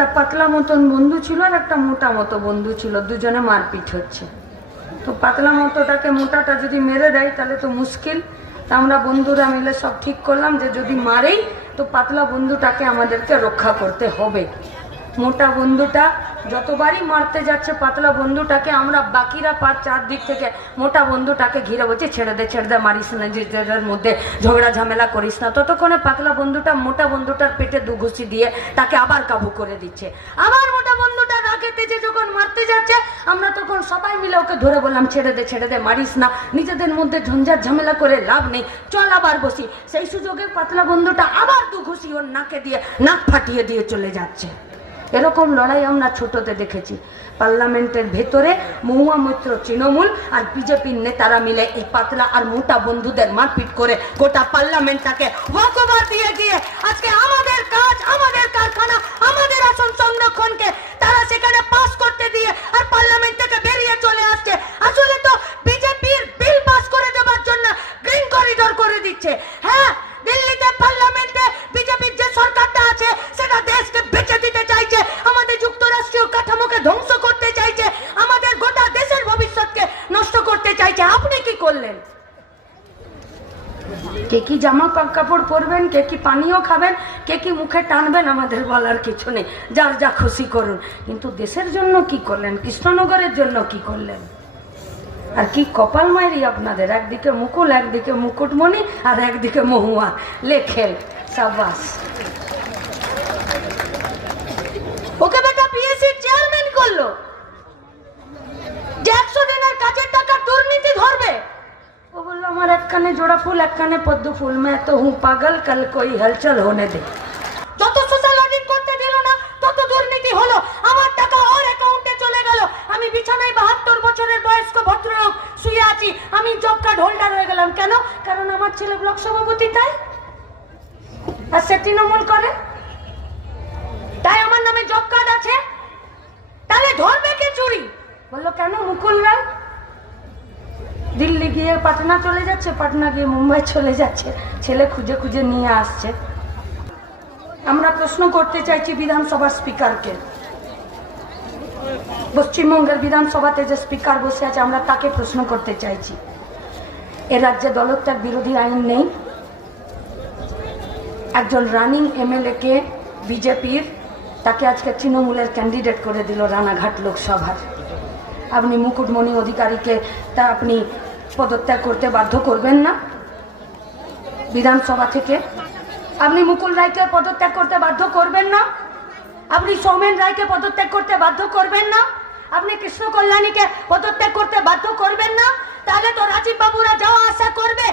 একটা পাতলা মতন বন্ধু ছিল আর একটা মোটা মতো বন্ধু ছিল, দুজনে মারপিট হচ্ছে। তো পাতলা মতোটাকে মোটাটা যদি মেরে দেয় তাহলে তো মুশকিল। তা আমরা বন্ধুরা মিলে সব ঠিক করলাম যে যদি মারেই তো পাতলা বন্ধুটাকে আমাদেরকে রক্ষা করতে হবে। মোটা বন্ধুটা, যতবারই মারতে যাচ্ছে পাতলা বন্ধুটাকে, আমরা বাকিরা পার চারদিক থেকে মোটা বন্ধুটাকে ঘিরে বলছি, ছেড়ে দে ছেড়ে দে, মারিস না নিজেদের মধ্যে ঝগড়া, ঝামেলা করিস না। ততক্ষণে পাতলা বন্ধুটা মোটা বন্ধুটার পেটে দু ঘুষি দিয়ে তাকে আবার কাবু করে দিচ্ছে। আবার মোটা বন্ধুটা রাগে তেজে যখন মারতে যাচ্ছে, আমরা তখন সবাই মিলে ওকে ধরে বললাম, ছেড়ে দে ছেড়ে দে, মারিস না, নিজেদের মধ্যে ঝঞ্ঝাট, ঝামেলা করে লাভ নেই, চল আবার বসি। সেই সুযোগে পাতলা বন্ধুটা আবার দু ঘুষি ওর নাকে দিয়ে নাক ফাটিয়ে দিয়ে চলে যাচ্ছে। এরকম লড়াই আমরা ছোটতে দেখেছি। পার্লামেন্টের ভেতরে মহুয়া মৈত্র তৃণমূল আর বিজেপির নেতারা মিলে এই পাতলা আর মোটা বন্ধুদের মারপিট করে গোটা পার্লামেন্টটাকে ওয়াকওভার দিয়ে গিয়ে আজকে আমাদের কাজ, আমাদের কারখানা, আমাদের আসন সংরক্ষণকে তারা সেখানে পাস করতে দিয়ে আর পার্লামেন্ট থেকে বেরিয়ে চলে আসছে। আসলে তো বিজেপির বিল পাস করে দেওয়ার জন্য গ্রিন করিডোর করে দিচ্ছে। কি কে কি জামা কাপড় পরবেন? কে কি পানীয় খাবেন? কে কি মুখে টানবেন? আমাদের বলার কিছু নেই। যার যা খুশি করুন। কিন্তু দেশের জন্য কি করলেন? কৃষ্ণনগরের জন্য কি করলেন? আর কি কপাল মারি আপনাদের? একদিকে মুকুল, একদিকে মুকুটমণি, আর একদিকে মহুয়া। লেখেল সাবাস। ওকে বেটা পিএসসি চেয়ারম্যান করল যে একশো দিনের কাজের টাকা দুর্নীতি ধরবে ও বলল আমার এক একখানে জোড়া ফুল একখানে পদ্ম ফুল মে তো হু পাগল কাল কই হলচল হনে দে যত সোশ্যাল লজিক করতে দিল না, তত দুর্নীতি হলো। আমার টাকা ওর অ্যাকাউন্টে চলে গেল। আমি বিছানায় বাহাত্তর বছরের বয়স্ক ভদ্রলোক শুয়ে আছি। আমি জব কার্ড হোল্ডার হয়ে গেলাম। কেন? কারণ আমার ছেলে ব্লক সভাপতি তাই? আর সেটি তৃণমূল করে। দিল্লি গিয়ে পাটনা চলে যাচ্ছে, পাটনা গিয়ে মুম্বাই চলে যাচ্ছে, ছেলে খুঁজে খুঁজে নিয়ে আসছে। আমরা প্রশ্ন করতে চাইছি বিধানসভার স্পিকারকে। পশ্চিমবঙ্গের বিধানসভাতে যে স্পিকার বসে আছে, আমরা তাকে প্রশ্ন করতে চাইছি। এ রাজ্যে দলত্যাগ বিরোধী আইন নেই। একজন রানিং এমএলএ কে বিজেপির, তাকে আজকে তৃণমূলের ক্যান্ডিডেট করে দিল রানাঘাট লোকসভার। আপনি মুকুটমণি অধিকারীকে তা আপনি পদত্যাগ করতে বাধ্য করবেন না বিধানসভা থেকে। আপনি মুকুল রায়কে পদত্যাগ করতে বাধ্য করবেন না। আপনি সৌমেন রায়কে পদত্যাগ করতে বাধ্য করবেন না। আপনি কৃষ্ণ কল্যাণীকে পদত্যাগ করতে বাধ্য করবেন না। তাহলে তো রাজীব বাবুরা যাওয়া আসা করবে।